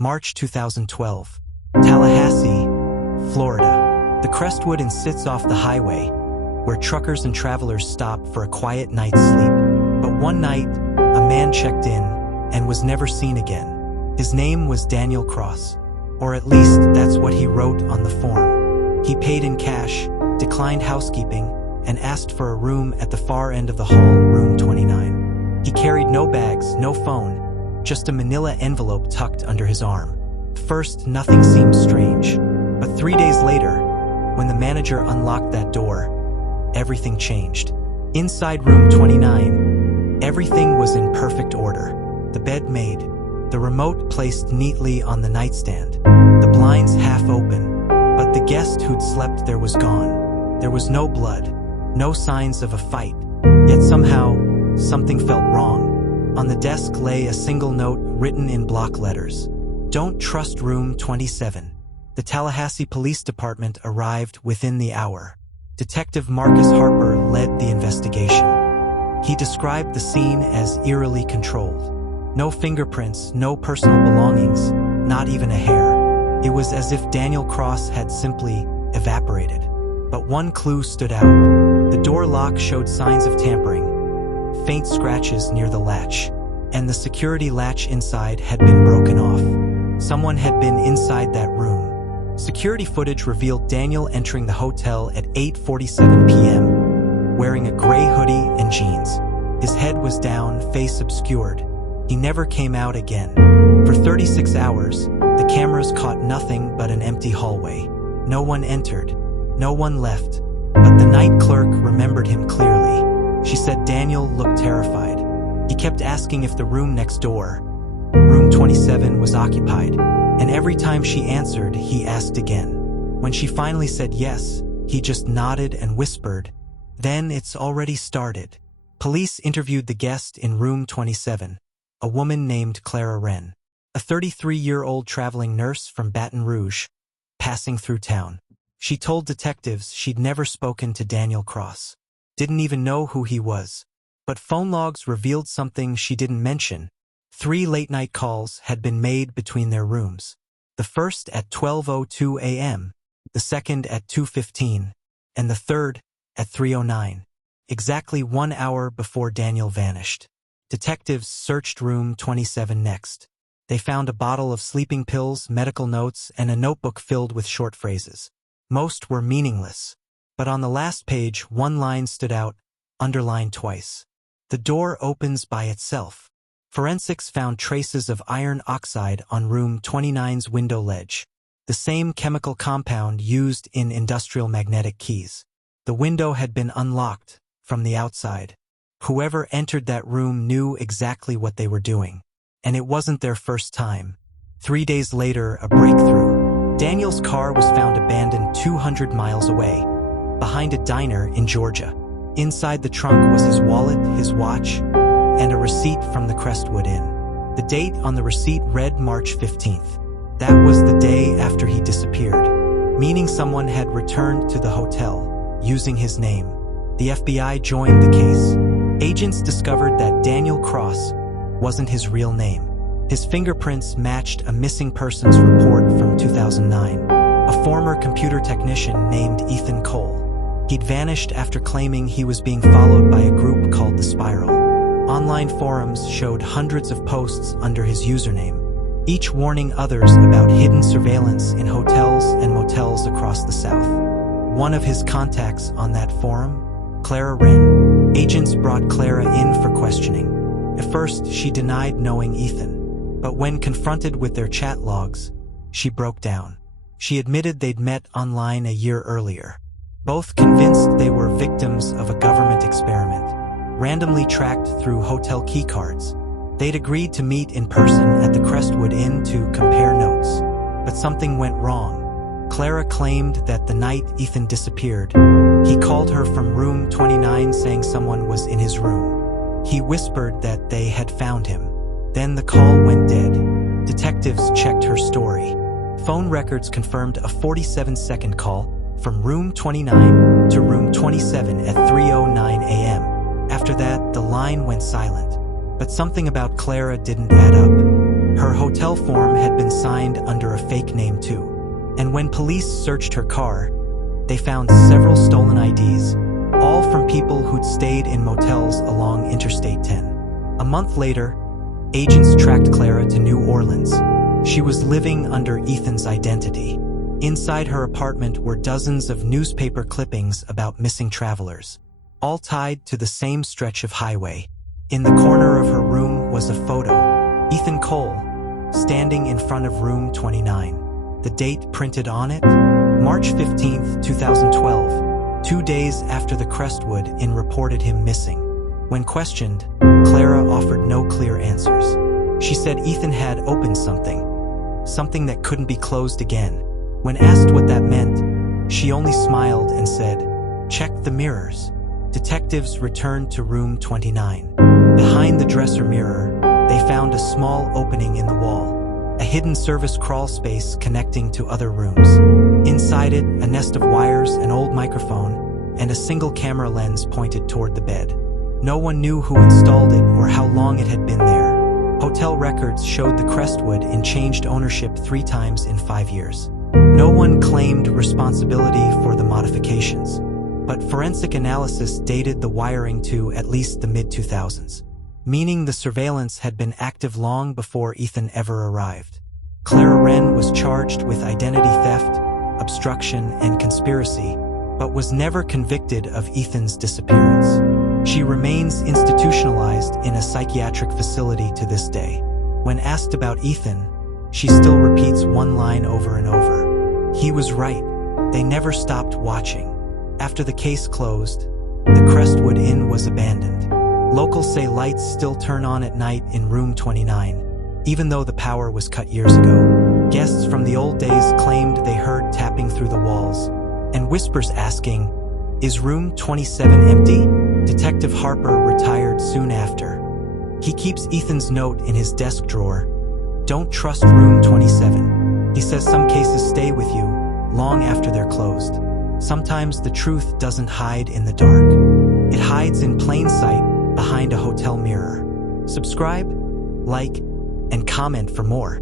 March 2012. Tallahassee, Florida. The Crestwood Inn sits off the highway, where truckers and travelers stop for a quiet night's sleep. But one night, a man checked in and was never seen again. His name was Daniel Cross, or at least that's what he wrote on the form. He paid in cash, declined housekeeping, and asked for a room at the far end of the hall, room 29. He carried no bags, no phone, just a manila envelope tucked under his arm. At first, nothing seemed strange, but 3 days later, when the manager unlocked that door, everything changed. Inside room 29, everything was in perfect order. The bed made, the remote placed neatly on the nightstand, the blinds half open, but the guest who'd slept there was gone. There was no blood, no signs of a fight, yet somehow, something felt wrong. On the desk lay a single note written in block letters. Don't trust room 27. The Tallahassee Police Department arrived within the hour. Detective Marcus Harper led the investigation. He described the scene as eerily controlled. No fingerprints, no personal belongings, not even a hair. It was as if Daniel Cross had simply evaporated. But one clue stood out. The door lock showed signs of tampering, faint scratches near the latch, and the security latch inside had been broken off. Someone had been inside that room. Security footage revealed Daniel entering the hotel at 8:47 p.m., wearing a gray hoodie and jeans. His head was down, face obscured. He never came out again. For 36 hours, the cameras caught nothing but an empty hallway. No one entered, no one left, but the night clerk remembered him clearly. She said Daniel looked terrified. He kept asking if the room next door, room 27, was occupied, and every time she answered, he asked again. When she finally said yes, he just nodded and whispered, "Then it's already started." Police interviewed the guest in room 27, a woman named Clara Wren, a 33-year-old traveling nurse from Baton Rouge, passing through town. She told detectives she'd never spoken to Daniel Cross, didn't even know who he was. But phone logs revealed something she didn't mention. 3 late-night calls had been made between their rooms. The first at 12:02 a.m., the second at 2:15, and the third at 3:09, exactly 1 hour before Daniel vanished. Detectives searched room 27 next. They found a bottle of sleeping pills, medical notes, and a notebook filled with short phrases. Most were meaningless, but on the last page, one line stood out, underlined twice. The door opens by itself. Forensics found traces of iron oxide on room 29's window ledge, the same chemical compound used in industrial magnetic keys. The window had been unlocked from the outside. Whoever entered that room knew exactly what they were doing, and it wasn't their first time. 3 days later, a breakthrough. Daniel's car was found abandoned 200 miles away, behind a diner in Georgia. Inside the trunk was his wallet, his watch, and a receipt from the Crestwood Inn. The date on the receipt read March 15th. That was the day after he disappeared, meaning someone had returned to the hotel using his name. The FBI joined the case. Agents discovered that Daniel Cross wasn't his real name. His fingerprints matched a missing persons report from 2009. A former computer technician named Ethan Cole. He'd vanished after claiming he was being followed by a group called The Spiral. Online forums showed hundreds of posts under his username, each warning others about hidden surveillance in hotels and motels across the South. One of his contacts on that forum, Clara Wren. Agents brought Clara in for questioning. At first, she denied knowing Ethan, but when confronted with their chat logs, she broke down. She admitted they'd met online a year earlier, both convinced they were victims of a government experiment, randomly tracked through hotel keycards. They'd agreed to meet in person at the Crestwood Inn to compare notes, but something went wrong. Clara claimed that the night Ethan disappeared, he called her from room 29 saying someone was in his room. He whispered that they had found him. Then the call went dead. Detectives checked her story. Phone records confirmed a 47-second call from room 29 to room 27 at 3:09 a.m. After that, the line went silent. But something about Clara didn't add up. Her hotel form had been signed under a fake name too. And when police searched her car, they found several stolen IDs, all from people who'd stayed in motels along Interstate 10. A month later, agents tracked Clara to New Orleans. She was living under Ethan's identity. Inside her apartment were dozens of newspaper clippings about missing travelers, all tied to the same stretch of highway. In the corner of her room was a photo, Ethan Cole, standing in front of room 29. The date printed on it? March 15, 2012, 2 days after the Crestwood Inn reported him missing. When questioned, Clara offered no clear answers. She said Ethan had opened something that couldn't be closed again. When asked what that meant, she only smiled and said, "Check the mirrors." Detectives returned to room 29. Behind the dresser mirror, they found a small opening in the wall, a hidden service crawl space connecting to other rooms. Inside it, a nest of wires, an old microphone, and a single camera lens pointed toward the bed. No one knew who installed it or how long it had been there. Hotel records showed the Crestwood Inn changed ownership 3 times in 5 years. No one claimed responsibility for the modifications, but forensic analysis dated the wiring to at least the mid-2000s, meaning the surveillance had been active long before Ethan ever arrived. Clara Wren was charged with identity theft, obstruction, and conspiracy, but was never convicted of Ethan's disappearance. She remains institutionalized in a psychiatric facility to this day. When asked about Ethan, she still repeats one line over and over. He was right. They never stopped watching. After the case closed, the Crestwood Inn was abandoned. Locals say lights still turn on at night in room 29, even though the power was cut years ago. Guests from the old days claimed they heard tapping through the walls, and whispers asking, "Is room 27 empty?" Detective Harper retired soon after. He keeps Ethan's note in his desk drawer. "Don't trust room 27. He says some cases stay with you long after they're closed. Sometimes the truth doesn't hide in the dark. It hides in plain sight behind a hotel mirror." Subscribe, like, and comment for more.